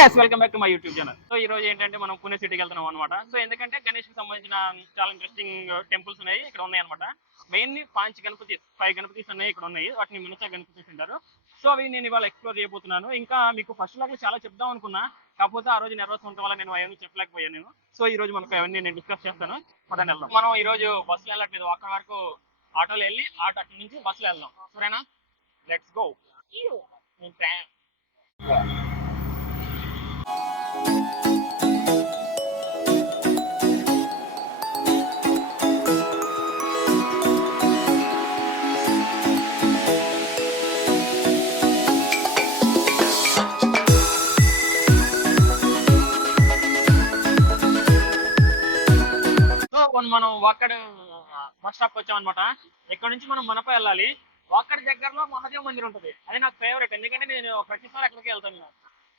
Guys welcome back to my YouTube channel so ఈ రోజు ఏంటంటే మనం పుణె సిటీకి వెళ్తున్నాం అనమాట సో ఎందుకంటే గణేష్కి సంబంధించిన చాలా ఇంట్రెస్టింగ్ టెంపుల్స్ ఉన్నాయి ఇక్కడ ఉన్నాయి అనమాట మెయిన్ పాంచ్ గణపతి ఫైవ్ గణపతిస్ ఉన్నాయి ఇక్కడ ఉన్నాయి. వాటిని మనసా గణపతిస్ అంటారు. సో అవి నేను ఇవాళ ఎక్స్ప్లోర్ చేయబోతున్నాను. ఇంకా మీకు ఫస్ట్ లాగా చాలా చెప్దాం అనుకున్నా. కాకపోతే ఆ రోజు నెర్వస్ ఉండటం వల్ల నేను అవన్నీ చెప్పలేకపోయాను. నేను సో ఈ రోజు మనకు అవన్నీ నేను డిస్కస్ చేస్తాను. పదండి వెళ్దాం. మనం ఈ రోజు బస్సులో వెళ్ళట్లేదు. అక్కడ వరకు ఆటోలో వెళ్ళి ఆటో అటు నుంచి బస్సులో వెళ్దాం. సరేనా లెట్స్ గో సో మనం వాకడ్ బస్ స్టాప్ వచ్చాం అనమాట ఇక్కడ నుంచి మనం మనపై వెళ్ళాలి. వాకడ్ దగ్గరలో మహాదేవ్ మందిర్ ఉంటుంది. అది నాకు ఫేవరెట్ ఎందుకంటే నేను ప్రతిసారి అక్కడికి వెళ్తాను.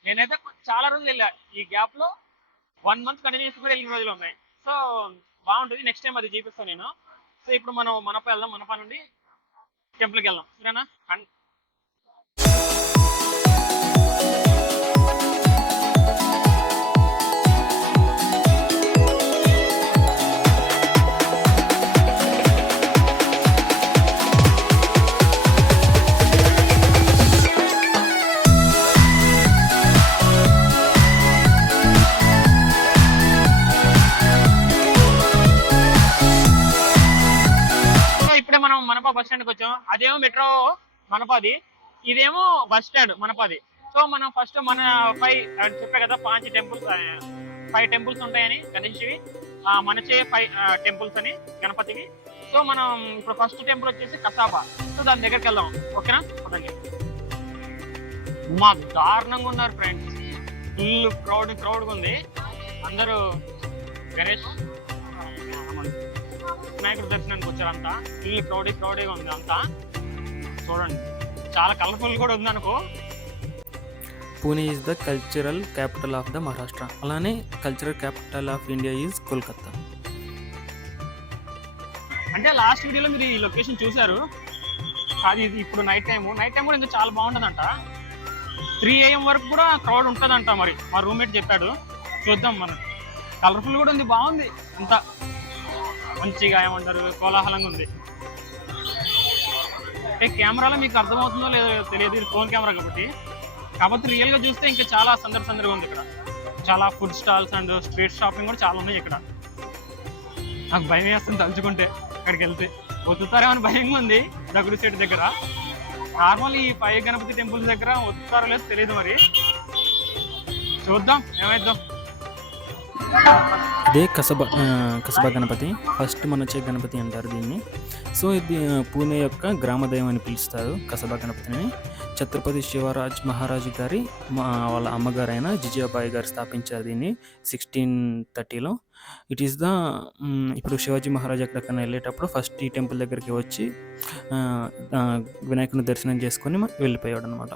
నేనైతే చాలా రోజులు వెళ్ళా. ఈ గ్యాప్లో వన్ మంత్ కంటిన్యూస్ కూడా వెళ్ళిన రోజులు ఉన్నాయి. సో బాగుంటుంది. నెక్స్ట్ టైం అది చూపిస్తాను నేను. సో ఇప్పుడు మనం మనపై వెళ్దాం. మనపా నుండి టెంపుల్కి వెళ్దాం. సరేనా? అదేమో మెట్రో మనపాది ఇదేమో బస్ స్టాండ్ మనపాది. సో మనం ఫస్ట్ మన ఫైవ్ చెప్పే కదా పాంచ్ టెంపుల్స్ ఫైవ్ టెంపుల్స్ ఉంటాయని గణేష్వి ఆ, మనచే ఫైవ్ టెంపుల్స్ అని గణపతివి. సో మనం ఇప్పుడు ఫస్ట్ టెంపుల్ వచ్చేసి కసాబా సో దాని దగ్గరికి వెళ్దాం. ఓకేనా? పదండి. మా దారుణంగా ఉన్నారు ఫ్రెండ్స్ ఫుల్ క్రౌడ్ క్రౌడ్గా ఉంది. అందరూ గణేష్ వినాయకుడు దర్శనానికి వచ్చారంతా. ఫుల్ క్రౌడీ క్రౌడీగా ఉంది అంతా. చూడండి. చాలా కలర్ఫుల్ కూడా ఉంది అనుకో. Pune is the cultural capital of the Maharashtra అలానే cultural capital of India is Kolkata అంటే లాస్ట్ వీడియోలో మీరు ఈ లొకేషన్ చూశారు. అది ఇప్పుడు నైట్ టైం నైట్ టైం కూడా ఇంకా చాలా బాగుంటుందంట. త్రీ ఏఎం వరకు కూడా క్రౌడ్ ఉంటుందంట మరి. మా రూమ్మేట్ చెప్పాడు. చూద్దాం మనం. కలర్ఫుల్ కూడా ఉంది బాగుంది. అంతా మంచిగా ఏమంటారు? కోలాహలంగా ఉంది. అంటే కెమెరాలో మీకు అర్థమవుతుందో లేదో తెలియదు. ఇది ఫోన్ కెమెరా కాబట్టి. కాబట్టి రియల్గా చూస్తే ఇంకా చాలా సందడి సందడిగా ఉంది ఇక్కడ. చాలా food stalls and street shopping కూడా చాలా ఉన్నాయి ఇక్కడ. నాకు భయం వేస్తుంది తలుచుకుంటే అక్కడికి వెళ్తే. ఒత్తుతారేమని భయంగా ఉంది దగ్గర సైడ్ దగ్గర. నార్మల్ ఈ పై గణపతి టెంపుల్ దగ్గర ఒత్తుతారో లేదో తెలియదు మరి. చూద్దాం ఏమైద్దాం. ఇదే కసబ కసబ గణపతి. ఫస్ట్ మనచే గణపతి అంటారు దీన్ని. సో ఇది పూణే యొక్క గ్రామదయం అని పిలుస్తారు కసబా గణపతిని. ఛత్రపతి శివరాజ్ మహారాజు గారి మా వాళ్ళ అమ్మగారైన జిజాబాయి గారు స్థాపించారు దీన్ని సిక్స్టీన్ థర్టీలో. ఇట్ ఈస్ ద ఇప్పుడు శివాజీ మహారాజ్ ఎక్కడికైనా వెళ్ళేటప్పుడు ఫస్ట్ ఈ టెంపుల్ దగ్గరికి వచ్చి వినాయకుని దర్శనం చేసుకొని వెళ్ళిపోయాడు అనమాట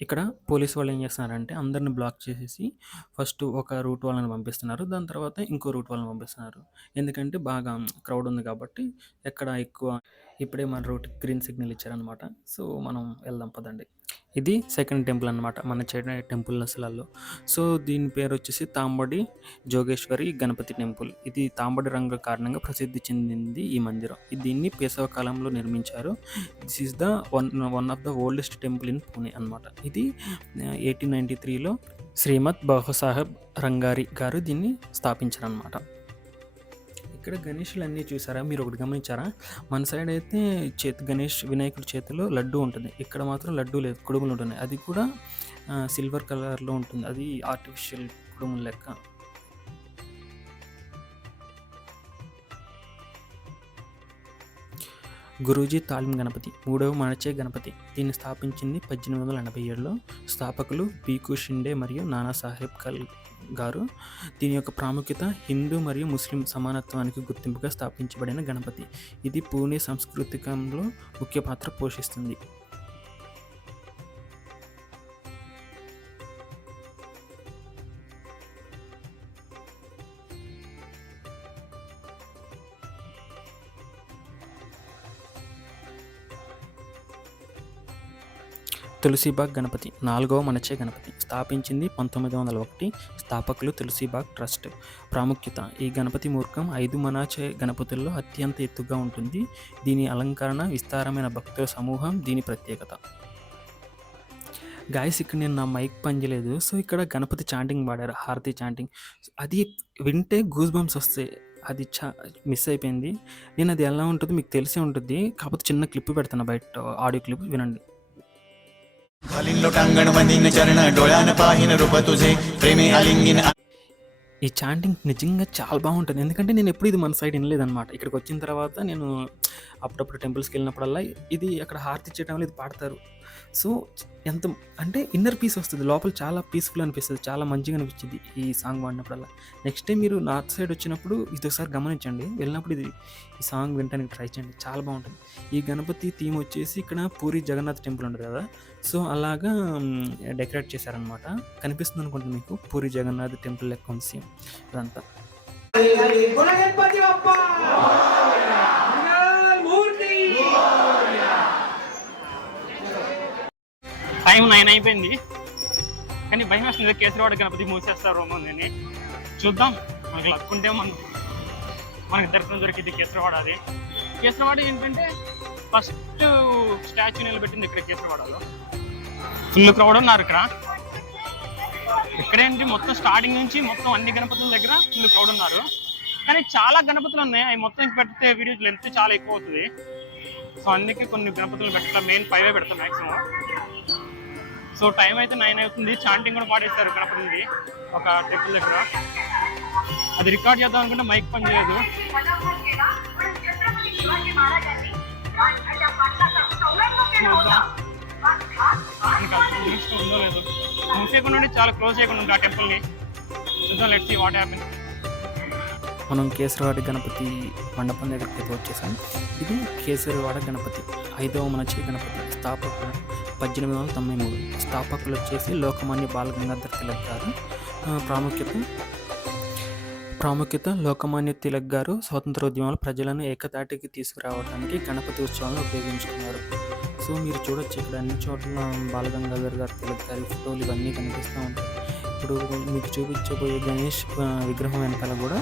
ఇక్కడ పోలీస్ వాళ్ళు ఏం చేస్తున్నారంటే అందరిని బ్లాక్ చేసేసి ఫస్ట్ ఒక రూట్ వాళ్ళని పంపిస్తున్నారు. దాని తర్వాత ఇంకో రూట్ వాళ్ళని పంపిస్తున్నారు. ఎందుకంటే బాగా క్రౌడ్ ఉంది కాబట్టి ఎక్కడ ఎక్కువ ఇప్పుడే మన రోడ్ గ్రీన్ సిగ్నల్ ఇచ్చారనమాట సో మనం వెళ్దాం పదండి. ఇది సెకండ్ టెంపుల్ అనమాట మన చైన టెంపుల్ అసలలో సో దీని పేరు వచ్చేసి తాంబడి జోగేశ్వరి గణపతి టెంపుల్ ఇది తాంబడి రంగు కారణంగా ప్రసిద్ధి చెందింది ఈ మందిరం. దీన్ని పేసవ కాలంలో నిర్మించారు. This is the one one of the oldest temple in Pune అనమాట ఇది ఎయిటీన్ నైంటీ త్రీలో శ్రీమద్ బాహుసాహెబ్ రంగారి గారు దీన్ని స్థాపించారనమాట ఇక్కడ గణేషులు అన్నీ చూసారా? మీరు ఒకటి గమనించారా? మన సైడ్ అయితే చేతి గణేష్ వినాయకుడి చేతిలో లడ్డు ఉంటుంది. ఇక్కడ మాత్రం లడ్డు లేదు కుడుములు ఉంటున్నాయి. అది కూడా సిల్వర్ కలర్లో ఉంటుంది. అది ఆర్టిఫిషియల్ కుడుములు లెక్క. గురూజీ తాళిం గణపతి మూడవ మనచే గణపతి. దీన్ని స్థాపించింది పద్దెనిమిది వందల ఎనభై ఏడులో స్థాపకులు పీకు షిండే మరియు నానా సాహెబ్ కల్ గారు. దీని యొక్క ప్రాముఖ్యత హిందూ మరియు ముస్లిం సమానత్వానికి గుర్తింపుగా స్థాపించబడిన గణపతి. ఇది పూణే సాంస్కృతికంలో ముఖ్య పాత్ర పోషిస్తుంది. తులసిబాగ్ గణపతి నాలుగవ మనచే గణపతి. స్థాపించింది పంతొమ్మిది వందల ఒకటి స్థాపకులు తులసిబాగ్ ట్రస్ట్. ప్రాముఖ్యత ఈ గణపతి మూర్ఖం ఐదు మనాచే గణపతుల్లో అత్యంత ఎత్తుగా ఉంటుంది. దీని అలంకరణ విస్తారమైన భక్తుల సమూహం దీని ప్రత్యేకత. గాయస్ ఇక్కడ నేను నా మైక్ పనిచేయలేదు సో ఇక్కడ గణపతి చాంటింగ్ పాడారు హారతి చాంటింగ్. అది వింటే గూస్ బంప్స్ వస్తాయి అది చా మిస్ అయిపోయింది. నేను అది ఎలా ఉంటుంది మీకు తెలిసే ఉంటుంది. కాకపోతే చిన్న క్లిప్ పెడతాను బయట ఆడియో క్లిప్ వినండి. ఈ చాంటింగ్ నిజంగా చాలా బాగుంటుంది. ఎందుకంటే నేను ఎప్పుడు ఇది మన సైడ్ వినలేదన్నమాట. ఇక్కడికి వచ్చిన తర్వాత నేను అప్పుడప్పుడు టెంపుల్స్కి వెళ్ళినప్పుడల్లా ఇది అక్కడ హారతి ఇచ్చేయడం ఇది పాడతారు. సో ఎంత అంటే ఇన్నర్ పీస్ వస్తుంది. లోపల చాలా పీస్ఫుల్ అనిపిస్తుంది. చాలా మంచిగా అనిపించింది ఈ సాంగ్ పాడినప్పుడల్లా. నెక్స్ట్ టైం మీరు నార్త్ సైడ్ వచ్చినప్పుడు ఇది ఒకసారి గమనించండి. వెళ్ళినప్పుడు ఇది ఈ సాంగ్ వినడానికి ట్రై చేయండి. చాలా బాగుంటుంది. ఈ గణపతి థీమ్ వచ్చేసి ఇక్కడ పూరి జగన్నాథ్ టెంపుల్ ఉంటుంది కదా? సో అలాగా డెకరేట్ చేశారనమాట కనిపిస్తుంది అనుకుంటుంది మీకు పూరి జగన్నాథ్ టెంపుల్ లెక్క ఉంది. సీన్ అదంతా. టైం నైన్ అయిపోయింది. కానీ భయం వేస్తుంది కేసరివాడ గణపతి మూసేస్తారు అని. చూద్దాం. మనకి లక్కుంటే మనం మనకి దర్శనం దొరికింది కేసరవాడ అది. కేసరవాడ ఏంటంటే ఫస్ట్ స్టాచ్యూ నిలబెట్టింది ఇక్కడ కేసరవాడలో. ఫుల్ క్రౌడ్ ఉన్నారు ఇక్కడ. ఇక్కడేంటి మొత్తం స్టార్టింగ్ నుంచి మొత్తం అన్ని గణపతుల దగ్గర ఫుల్ క్రౌడ్ ఉన్నారు. కానీ చాలా గణపతులు ఉన్నాయి. అవి మొత్తం పెడితే వీడియో లెంత్ చాలా ఎక్కువ అవుతుంది. సో అందుకే కొన్ని గణపతులు పెట్టాలి మెయిన్ ఫైవే పెడతాం మ్యాక్సిమం సో టైం అయితే నైన్ అవుతుంది. చాంటింగ్ కూడా పాడేస్తారు గణపతిది. ఒక టెంపుల్ దగ్గర. అది రికార్డ్ చేద్దాం అనుకుంటే మైక్ పని చేయదు. చూద్దాం. ఉందో లేదు మూసేయకుండా ఉండి చాలా క్లోజ్ చేయకుండా ఉంది ఆ టెంపుల్ని చూద్దాం లెట్స్ సీ వాట్ హ్యాపెన్ మనం కేసరవాడ గణపతి మండపం దగ్గరికి వచ్చేసాం ఇది కేసరివాడ గణపతి ఐదవ మనచి గణపతి స్థాపకుడు. పద్దెనిమిది వందల తొంభై మూడు స్థాపకులు వచ్చేసి లోకమాన్య బాల గంగాధర్ తిలక్ గారు ప్రాముఖ్యత ప్రాముఖ్యత లోకమాన్య తిలక్ గారు స్వాతంత్రోద్యమాలు ప్రజలను ఏకతాటికి తీసుకురావడానికి గణపతి ఉత్సవాలను ఉపయోగించుకున్నారు. సో మీరు చూడొచ్చు ఇక్కడ అన్ని చోట్ల బాలగంగాధర్ గారు తిలక్ గారి ఫోటోలు ఇవన్నీ కనిపిస్తూ ఉంటాయి. ఇప్పుడు మీకు చూపించబోయే గణేష్ విగ్రహం వెనకాల కూడా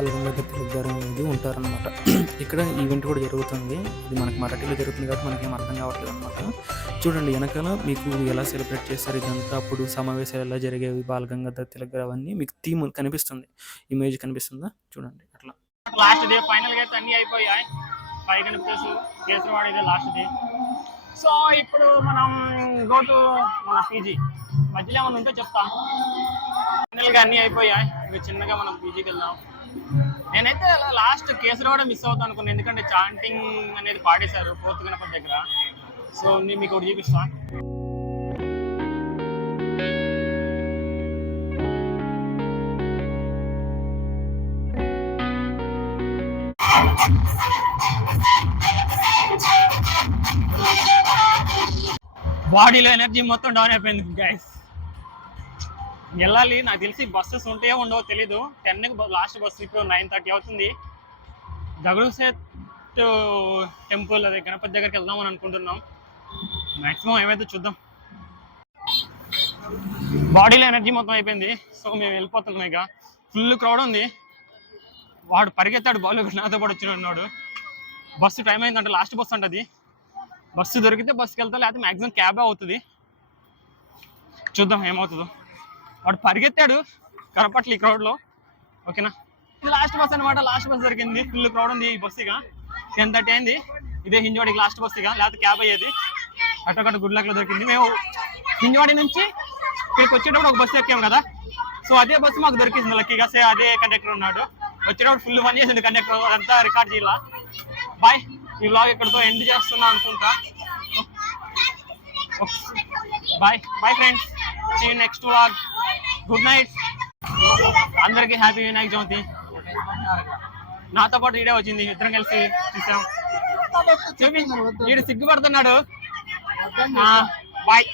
ఆ, బాలగంగాధర్ తిలక్ అనేది ఉంటారనమాట ఇక్కడ ఈవెంట్ కూడా జరుగుతుంది. ఇది మనకి మరాఠీలో జరుగుతుంది కాబట్టి మనకి ఏం అర్థం కావట్లేదు అనమాట చూడండి వెనకాల మీకు ఎలా సెలబ్రేట్ చేస్తారు ఇదంతా అప్పుడు సమావేశాలు ఎలా జరిగేవి బాలగంగాధర్ తిలక్ అవన్నీ మీకు థీమ్ కనిపిస్తుంది. ఇమేజ్ కనిపిస్తుందా? చూడండి అట్లా. లాస్ట్ డే ఫైనల్గా అయితే అన్ని అయిపోయాయి. ఫైవ్ గణపతిస్ కేసరవాడ ఇదే లాస్ట్ డే సో ఇప్పుడు మనం గో టు మన పీజీ మధ్యలో ఏమైనా ఉంటే చెప్తా ఫైనల్గా అన్ని అయిపోయాయి. ఇవి చిన్నగా మనం పీజీకి వెళ్దాం. నేనైతే లాస్ట్ కేసరవాడ మిస్ అవుతాను అనుకున్నాను ఎందుకంటే చాంటింగ్ అనేది పాడేశారు ఫోర్త్ గణపతి దగ్గర. సో నేను మీకు ఒకటి చూపిస్తాను బాడీలో ఎనర్జీ మొత్తం డౌన్ అయిపోయింది గైస్ వెళ్ళాలి. నాకు తెలిసి బస్సెస్ ఉంటాయో ఉండవో తెలీదు. టెన్ లాస్ట్ బస్సు ఇప్పుడు నైన్ థర్టీ అవుతుంది. జగడుసేత్ టెంపుల్ అదే గణపతి దగ్గరికి వెళ్దామని అనుకుంటున్నాం. మ్యాక్సిమం ఏమైతే చూద్దాం. బాడీలో ఎనర్జీ మొత్తం అయిపోయింది. సో మేము వెళ్ళిపోతున్నాం ఇక. ఫుల్ క్రౌడ్ ఉంది. వాడు పరిగెత్తాడు బాలు నాతో పాటు వచ్చి ఉన్నాడు. బస్సు టైం అయిందంటే లాస్ట్ బస్సు అంటది బస్సు దొరికితే బస్సుకి వెళ్తా లేకపోతే మ్యాక్సిమం క్యాబే అవుతుంది. చూద్దాం ఏమవుతుందో. వాడు పరిగెత్తాడు కనపట్ల ఈ క్రౌడ్లో ఓకేనా ఇది లాస్ట్ బస్ అనమాట లాస్ట్ బస్ దొరికింది ఫుల్ క్రౌడ్ ఉంది ఈ బస్సు ఇక. టెన్ థర్టీ అయింది? ఇదే హింజవాడికి లాస్ట్ బస్ ఇక లేకపోతే క్యాబ్ అయ్యేది. అట్టొకటి గుడ్ లక్లో దొరికింది. మేము హింజవాడి నుంచి ఇక్కడికి వచ్చేటప్పుడు ఒక బస్సు ఎక్కాం కదా. సో అదే బస్సు మాకు దొరికింది లక్కీగా సే అదే కండక్టర్ ఉన్నాడు. వచ్చేటప్పుడు ఫుల్ పని చేసింది కండక్టర్ అదంతా రికార్డ్ చేయాల. బాయ్ ఈ వ్లాగ్ ఇక్కడితో ఎండ్ చేస్తున్నా అనుకుంటా. Bye bye friends see next vlog good night అందరికీ హ్యాపీ వినాయక చవితి. నాతో పాటు ఈడే వచ్చింది. ఇద్దరం కలిసి చూసాం. చూపి వీడు సిగ్గుపడుతున్నాడు. బాయ్